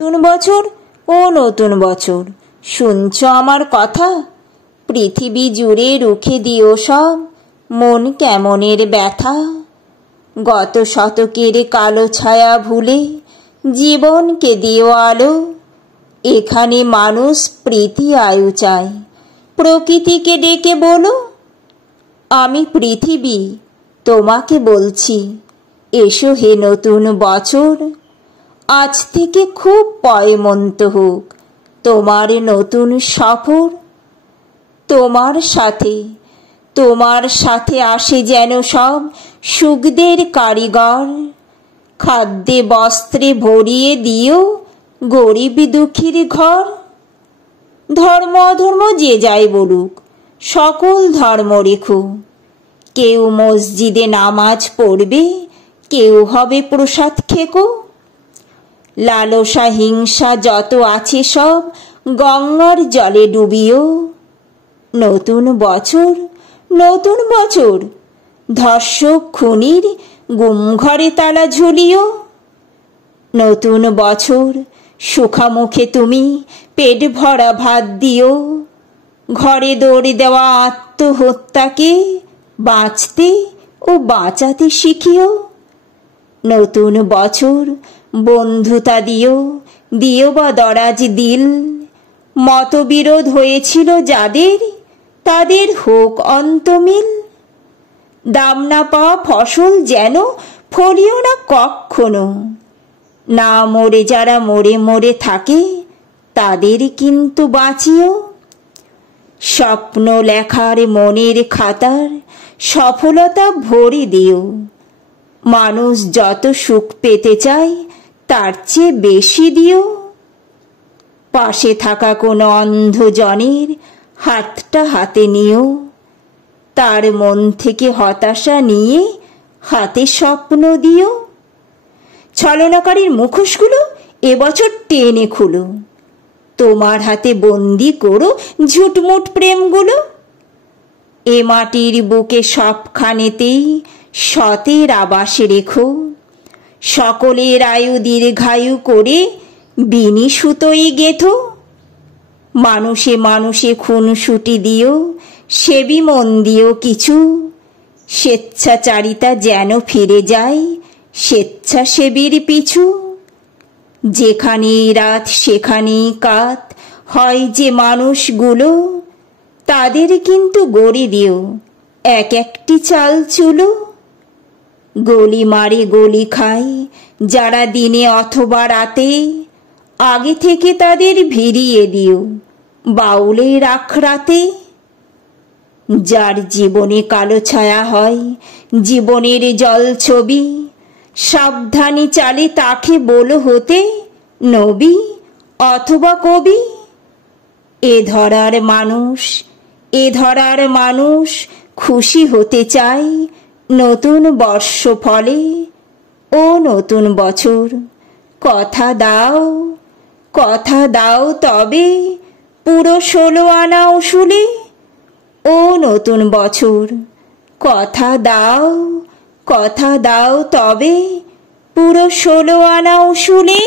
নতুন বছর ও নতুন বছর, শুনছ আমার কথা? পৃথিবী জুড়ে রুখে দিও সব মন কেমনের ব্যথা। গত শতকের কালো ছায়া ভুলে জীবনকে দিও আলো। এখানে মানুষ প্রীতি আয়ু চায়, প্রকৃতিকে ডেকে বলো, আমি পৃথিবী তোমাকে বলছি, এসো হে নতুন বছর। আজ থেকে খুব পয়মন্ত হোক তোমার নতুন সফর। তোমার সাথে আসে যেন সব সুখদের কারিগর। খাদ্যে বস্ত্রে ভরিয়ে দিও গরিব দুঃখীর ঘর। ধর্ম অধর্ম যে যাই বলুক, সকল ধর্ম রেখো। কেউ মসজিদে নামাজ পড়বে, কেউ হবে প্রসাদ খেকো। লালসা হিংসা যত আছে সব গঙ্গার জলে ডুবিও। নতুন বছর ধর্ষক খুনির গুম ঘরে তালা ঝুলিও। নতুন বছর সুখামুখে তুমি পেট ভরা ভাত দিও। ঘরে দৌড়ে দেওয়া আত্মহত্যাকে বাঁচতে ও বাঁচাতে শিখিও। নতুন বছর বন্ধুতা দিও বা দরাজ দিল। মতবিরোধ হয়েছিল যাদের, তাদের হোক অন্তমিল। দাম না পাওয়া ফসল যেন ফলিও না কখনো। না মরে যারা মরে থাকে, তাদের কিন্তু বাঁচিও। স্বপ্ন লেখার মনের খাতার সফলতা ভরে দিও। মানুষ যত সুখ পেতে চায় তার চেয়ে বেশি দিও। পাশে থাকা কোনো অন্ধজনের হাতটা হাতে নিও। তার মন থেকে হতাশা নিয়ে হাতে স্বপ্ন দিও। ছলনাকারীর মুখোশগুলো এবছর টেনে খুলো। তোমার হাতে বন্দি করো ঝুটমুট প্রেমগুলো। এ মাটির বুকে সবখানেতেই সতের আবাসে রেখো। সকলের আয়ু দীর্ঘায়ু করে বিনি সুতোই গেথো। মানুষে মানুষে খুনসুটি দিও, সেবি মন দিও কিছু। স্বেচ্ছাচারিতা যেন ফিরে যায় স্বেচ্ছাসেবীর পিছু। যেখানেই রাত সেখানেই কাত হয় যে মানুষগুলো, তাদের কিন্তু গড়ে দিও এক একটি চাল চুলো। গলি মারে গলি খায় যারা দিনে অথবা রাতে, আগে থেকে তাদের ভিড়িয়ে দিও বাউলের আখড়াতে। যার জীবনে কালো ছায়া হয় জীবনের জল ছবি, সাবধানী চালে তাকে বলো হতে নবী অথবা কবি। এ ধরার মানুষ খুশি হতে চায় নতুন বর্ষ ফলে। ও নতুন বছর কথা দাও তবে পুরো 16 আনা উসুলে। ও নতুন বছর কথা দাও তবে পুরো 16 আনা উসুলে।